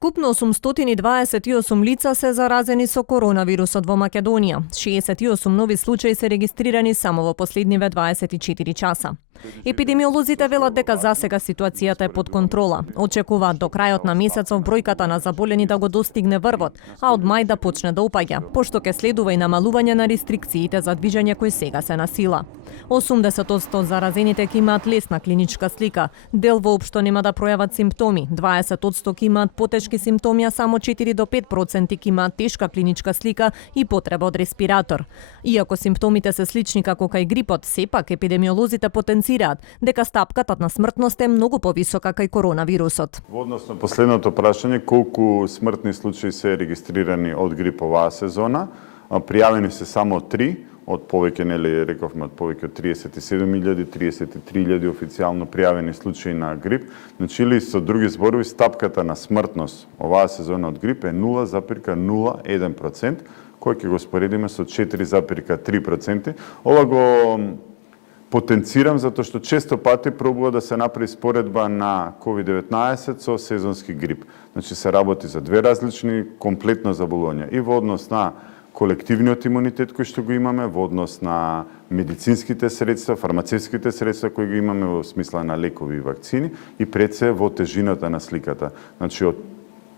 Вкупно 828 лица се заразени со коронавирусот во Македонија. 68 нови случаи се регистрирани само во последниве 24 часа. Епидемиолозите велат дека засега ситуацијата е под контрола. Очекуваат до крајот на месецов бројката на заболени да го достигне врвот, а од мај да почне да опаѓа, пошто ќе следува и намалување на рестрикциите за движење кои сега се на сила. 80% заразените ќе имаат лесна клиничка слика, дел воопшто нема да пројават симптоми, 20% ќе имаат потешки симптоми, а само 4 до 5% ќе имаат тешка клиничка слика и потреба од респиратор. Иако симптомите се слични како кај грипот, сепак епидемиолозите потенцираат дека стапката на смртност е многу повисока кај коронавирусот. Во однос на последното прашање, колку смртни случаи се регистрирани од грип оваа сезона, пријавени се само 3, од повеќе, нели рековме, од повеќе од 37.000, 33.000 официјално пријавени случаи на грип. Значи, или со други зборови, стапката на смртност оваа сезона од грип е 0,01%, кој ќе го споредиме со 4,3%. Ова го потенцирам затоа што често пати пробува да се направи споредба на COVID-19 со сезонски грип. Значи се работи за две различни комплетно заболувања и во однос на колективниот имунитет кој што го имаме, во однос на медицинските средства, фармацевските средства кои ги имаме во смисла на лекови и вакцини и пред се во тежината на сликата. Значи од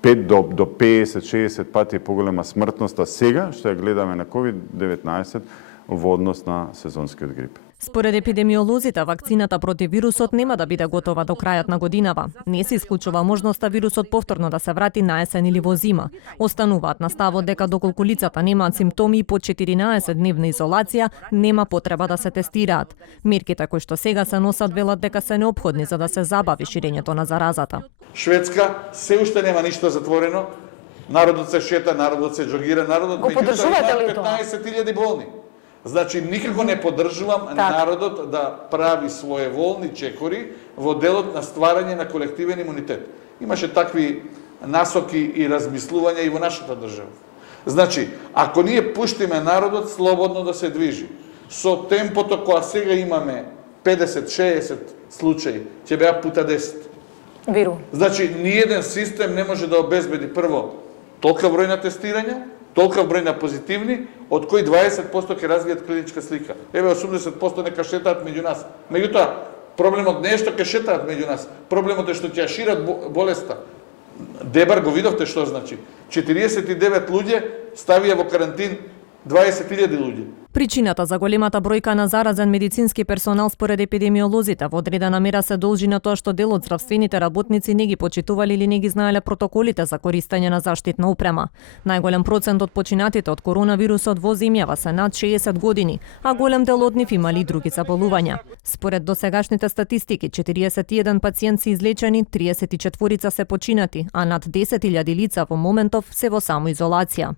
5 до 50-60 пати е поголема смртноста сега што ја гледаме на COVID-19 во однос на сезонскиот грип. Според епидемиолозите, вакцината против вирусот нема да биде готова до крајот на годинава. Не се исклучува можноста вирусот повторно да се врати на есен или во зима. Остануваат на ставот дека доколку лицата немаат симптоми и по 14-дневна изолација, нема потреба да се тестираат. Мерките кои што сега се носат велат дека се неопходни за да се забави ширењето на заразата. Шведска се уште нема ништо затворено. Народот се шета, народот се джогира, народот меѓутоа има 15.000 болни. Значи, никако не поддржувам народот да прави своеволни чекори во делот на стварање на колективен имунитет. Имаше такви насоки и размислувања и во нашата држава. Значи, ако ние пуштиме народот слободно да се движи, со темпото која сега имаме 50-60 случаи, ќе беа пута 10. Виру. Значи, ниеден систем не може да обезбеди прво толка број на тестирања, толка број на позитивни, од кои 20% ќе развијат клиничка слика. Еве 80% нека шетаат меѓу нас. Меѓутоа, проблемот не е што ќе шетаат меѓу нас, проблемот е што ќе шират болеста. Дебар го видовте што значи. 49 луѓе ставија во карантин 20.000 луѓе. Причината за големата бројка на заразен медицински персонал според епидемиолозите во одредена мера се должи на тоа што дел од здравствените работници не ги почитувале или не ги знаеле протоколите за користење на заштитна опрема. Најголем процент од починатите од коронавирусот во земјава се над 60 години, а голем дел од нив имали и други заболувања. Според досегашните статистики, 41 пациент се излечени, 34 се починати, а над 10.000 лица во моментов се во самоизолација.